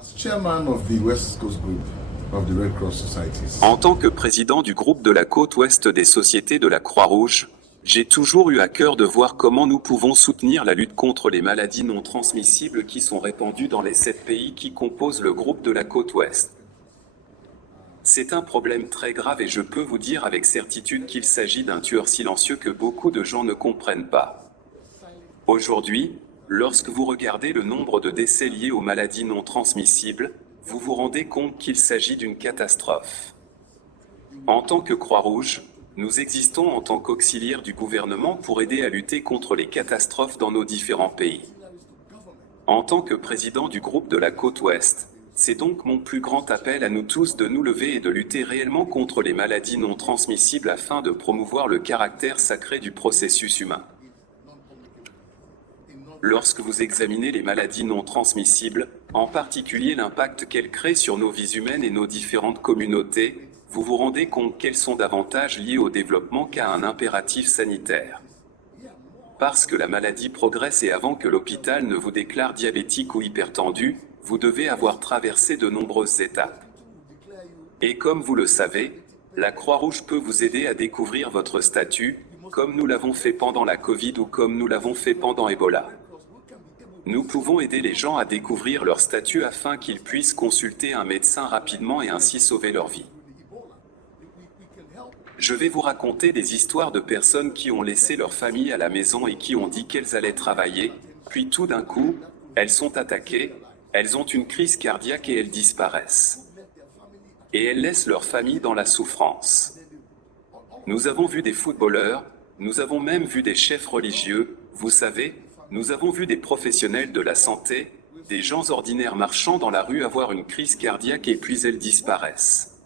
As chairman of the West Coast Group of the Red Cross Societies, En tant que président du groupe de la côte ouest des sociétés de la Croix-Rouge, j'ai toujours eu à cœur de voir comment nous pouvons soutenir la lutte contre les maladies non transmissibles qui sont répandues dans les 7 pays qui composent le groupe de la côte ouest. C'est un problème très grave et je peux vous dire avec certitude qu'il s'agit d'un tueur silencieux que beaucoup de gens ne comprennent pas. Aujourd'hui, lorsque vous regardez le nombre de décès liés aux maladies non transmissibles, vous vous rendez compte qu'il s'agit d'une catastrophe. En tant que Croix-Rouge, nous existons en tant qu'auxiliaires du gouvernement pour aider à lutter contre les catastrophes dans nos différents pays. En tant que président du groupe de la côte ouest, c'est donc mon plus grand appel à nous tous de nous lever et de lutter réellement contre les maladies non transmissibles afin de promouvoir le caractère sacré du processus humain. Lorsque vous examinez les maladies non transmissibles, en particulier l'impact qu'elles créent sur nos vies humaines et nos différentes communautés, vous vous rendez compte qu'elles sont davantage liées au développement qu'à un impératif sanitaire. Parce que la maladie progresse et avant que l'hôpital ne vous déclare diabétique ou hypertendu, vous devez avoir traversé de nombreuses étapes. Et comme vous le savez, la Croix-Rouge peut vous aider à découvrir votre statut, comme nous l'avons fait pendant la Covid ou comme nous l'avons fait pendant Ebola. Nous pouvons aider les gens à découvrir leur statut afin qu'ils puissent consulter un médecin rapidement et ainsi sauver leur vie. Je vais vous raconter des histoires de personnes qui ont laissé leur famille à la maison et qui ont dit qu'elles allaient travailler, puis tout d'un coup, elles sont attaquées, elles ont une crise cardiaque et elles disparaissent. Et elles laissent leur famille dans la souffrance. Nous avons vu des footballeurs, nous avons même vu des chefs religieux, vous savez, nous avons vu des professionnels de la santé, des gens ordinaires marchant dans la rue avoir une crise cardiaque et puis elles disparaissent.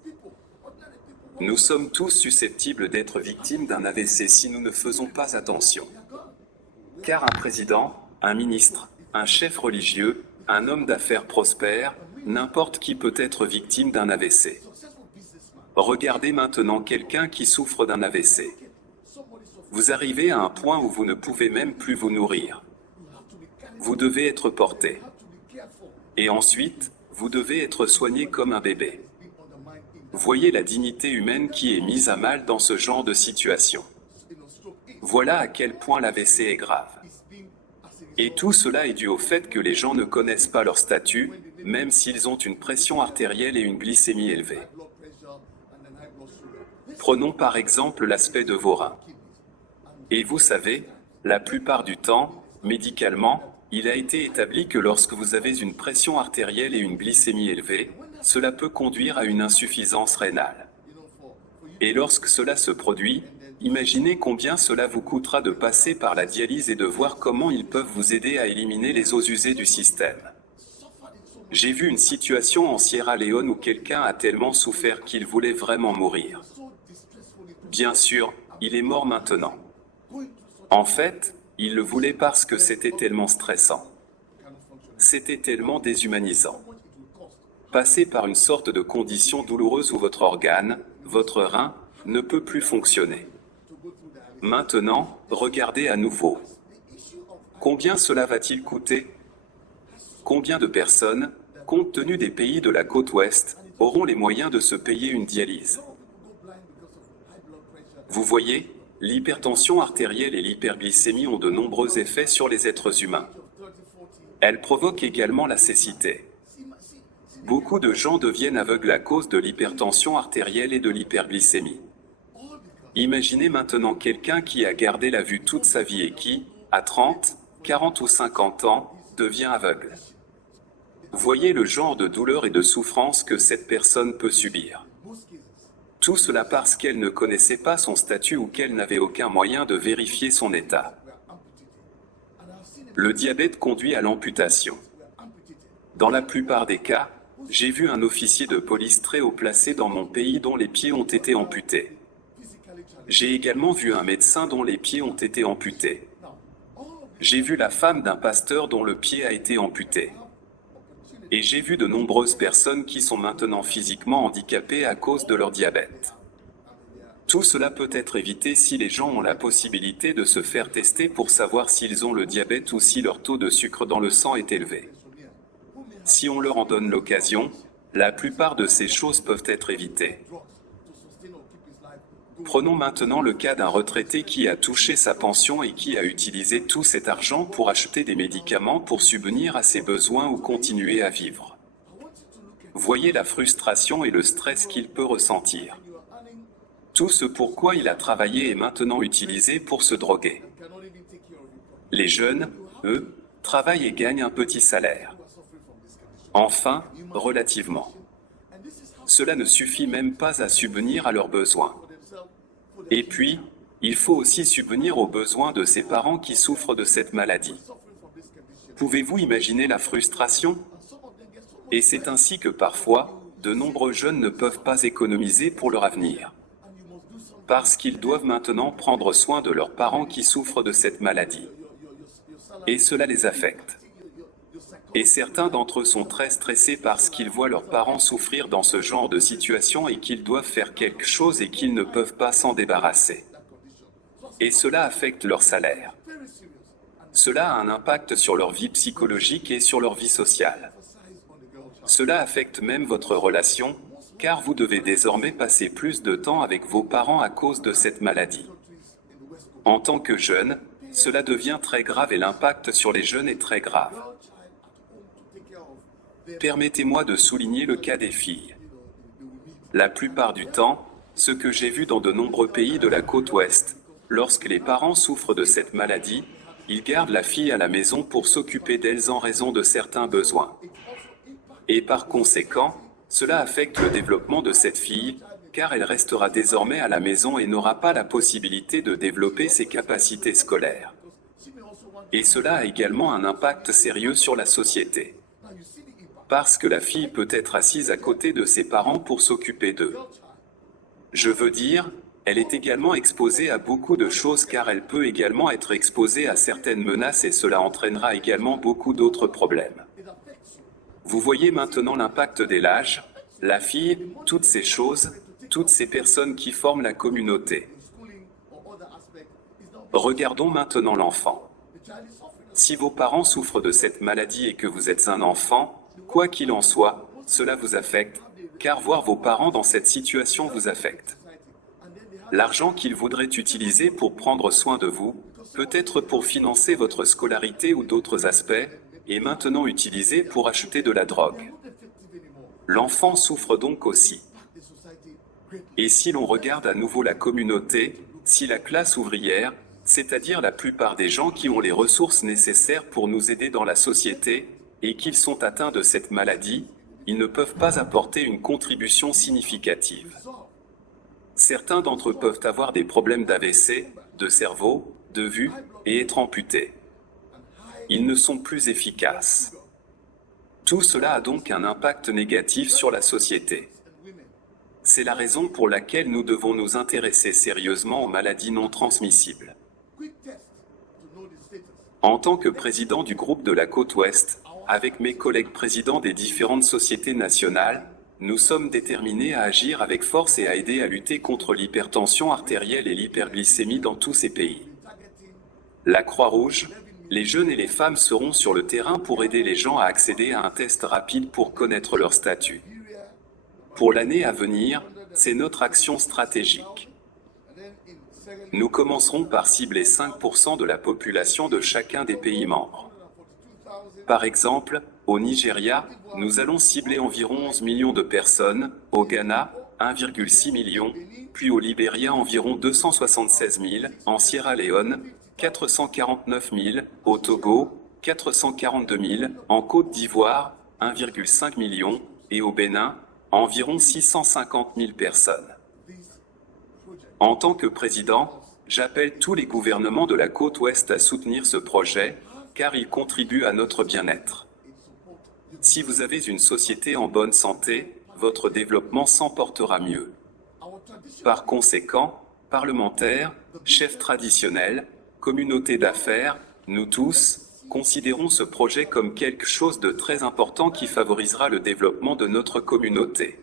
Nous sommes tous susceptibles d'être victimes d'un AVC si nous ne faisons pas attention. Car un président, un ministre, un chef religieux, un homme d'affaires prospère, n'importe qui peut être victime d'un AVC. Regardez maintenant quelqu'un qui souffre d'un AVC. Vous arrivez à un point où vous ne pouvez même plus vous nourrir. Vous devez être porté. Et ensuite, vous devez être soigné comme un bébé. Voyez la dignité humaine qui est mise à mal dans ce genre de situation. Voilà à quel point l'AVC est grave. Et tout cela est dû au fait que les gens ne connaissent pas leur statut, même s'ils ont une pression artérielle et une glycémie élevée. Prenons par exemple l'aspect de vos reins. Et vous savez, la plupart du temps, médicalement, il a été établi que lorsque vous avez une pression artérielle et une glycémie élevée, cela peut conduire à une insuffisance rénale. Et lorsque cela se produit, imaginez combien cela vous coûtera de passer par la dialyse et de voir comment ils peuvent vous aider à éliminer les eaux usées du système. J'ai vu une situation en Sierra Leone où quelqu'un a tellement souffert qu'il voulait vraiment mourir. Bien sûr, il est mort maintenant. En fait, il le voulait parce que c'était tellement stressant. C'était tellement déshumanisant. Passer par une sorte de condition douloureuse où votre organe, votre rein, ne peut plus fonctionner. Maintenant, regardez à nouveau. Combien cela va-t-il coûter? Combien de personnes, compte tenu des pays de la côte ouest, auront les moyens de se payer une dialyse? Vous voyez, l'hypertension artérielle et l'hyperglycémie ont de nombreux effets sur les êtres humains. Elles provoquent également la cécité. Beaucoup de gens deviennent aveugles à cause de l'hypertension artérielle et de l'hyperglycémie. Imaginez maintenant quelqu'un qui a gardé la vue toute sa vie et qui, à 30, 40 ou 50 ans, devient aveugle. Voyez le genre de douleur et de souffrance que cette personne peut subir. Tout cela parce qu'elle ne connaissait pas son statut ou qu'elle n'avait aucun moyen de vérifier son état. Le diabète conduit à l'amputation. Dans la plupart des cas, j'ai vu un officier de police très haut placé dans mon pays dont les pieds ont été amputés. J'ai également vu un médecin dont les pieds ont été amputés. J'ai vu la femme d'un pasteur dont le pied a été amputé. Et j'ai vu de nombreuses personnes qui sont maintenant physiquement handicapées à cause de leur diabète. Tout cela peut être évité si les gens ont la possibilité de se faire tester pour savoir s'ils ont le diabète ou si leur taux de sucre dans le sang est élevé. Si on leur en donne l'occasion, la plupart de ces choses peuvent être évitées. Prenons maintenant le cas d'un retraité qui a touché sa pension et qui a utilisé tout cet argent pour acheter des médicaments pour subvenir à ses besoins ou continuer à vivre. Voyez la frustration et le stress qu'il peut ressentir. Tout ce pourquoi il a travaillé est maintenant utilisé pour se droguer. Les jeunes, eux, travaillent et gagnent un petit salaire. Enfin, relativement. Cela ne suffit même pas à subvenir à leurs besoins. Et puis, il faut aussi subvenir aux besoins de ses parents qui souffrent de cette maladie. Pouvez-vous imaginer la frustration? Et c'est ainsi que parfois, de nombreux jeunes ne peuvent pas économiser pour leur avenir. Parce qu'ils doivent maintenant prendre soin de leurs parents qui souffrent de cette maladie. Et cela les affecte. Et certains d'entre eux sont très stressés parce qu'ils voient leurs parents souffrir dans ce genre de situation et qu'ils doivent faire quelque chose et qu'ils ne peuvent pas s'en débarrasser. Et cela affecte leur salaire. Cela a un impact sur leur vie psychologique et sur leur vie sociale. Cela affecte même votre relation, car vous devez désormais passer plus de temps avec vos parents à cause de cette maladie. En tant que jeune, cela devient très grave et l'impact sur les jeunes est très grave. Permettez-moi de souligner le cas des filles. La plupart du temps, ce que j'ai vu dans de nombreux pays de la côte ouest, lorsque les parents souffrent de cette maladie, ils gardent la fille à la maison pour s'occuper d'elles en raison de certains besoins. Et par conséquent, cela affecte le développement de cette fille, car elle restera désormais à la maison et n'aura pas la possibilité de développer ses capacités scolaires. Et cela a également un impact sérieux sur la société. Parce que la fille peut être assise à côté de ses parents pour s'occuper d'eux. Je veux dire, elle est également exposée à beaucoup de choses car elle peut également être exposée à certaines menaces et cela entraînera également beaucoup d'autres problèmes. Vous voyez maintenant l'impact des l'âge, la fille, toutes ces choses, toutes ces personnes qui forment la communauté. Regardons maintenant l'enfant. Si vos parents souffrent de cette maladie et que vous êtes un enfant, quoi qu'il en soit, cela vous affecte, car voir vos parents dans cette situation vous affecte. L'argent qu'ils voudraient utiliser pour prendre soin de vous, peut-être pour financer votre scolarité ou d'autres aspects, est maintenant utilisé pour acheter de la drogue. L'enfant souffre donc aussi. Et si l'on regarde à nouveau la communauté, si la classe ouvrière, c'est-à-dire la plupart des gens qui ont les ressources nécessaires pour nous aider dans la société, et qu'ils sont atteints de cette maladie, ils ne peuvent pas apporter une contribution significative. Certains d'entre eux peuvent avoir des problèmes d'AVC, de cerveau, de vue, et être amputés. Ils ne sont plus efficaces. Tout cela a donc un impact négatif sur la société. C'est la raison pour laquelle nous devons nous intéresser sérieusement aux maladies non transmissibles. En tant que président du groupe de la côte ouest, avec mes collègues présidents des différentes sociétés nationales, nous sommes déterminés à agir avec force et à aider à lutter contre l'hypertension artérielle et l'hyperglycémie dans tous ces pays. La Croix-Rouge, les jeunes et les femmes seront sur le terrain pour aider les gens à accéder à un test rapide pour connaître leur statut. Pour l'année à venir, c'est notre action stratégique. Nous commencerons par cibler 5% de la population de chacun des pays membres. Par exemple, au Nigeria, nous allons cibler environ 11 millions de personnes, au Ghana, 1,6 million, puis au Libéria environ 276 000, en Sierra Leone, 449 000, au Togo, 442 000, en Côte d'Ivoire, 1,5 million, et au Bénin, environ 650 000 personnes. En tant que président, j'appelle tous les gouvernements de la côte ouest à soutenir ce projet, car il contribue à notre bien-être. Si vous avez une société en bonne santé, votre développement s'emportera mieux. Par conséquent, parlementaires, chefs traditionnels, communautés d'affaires, nous tous, considérons ce projet comme quelque chose de très important qui favorisera le développement de notre communauté.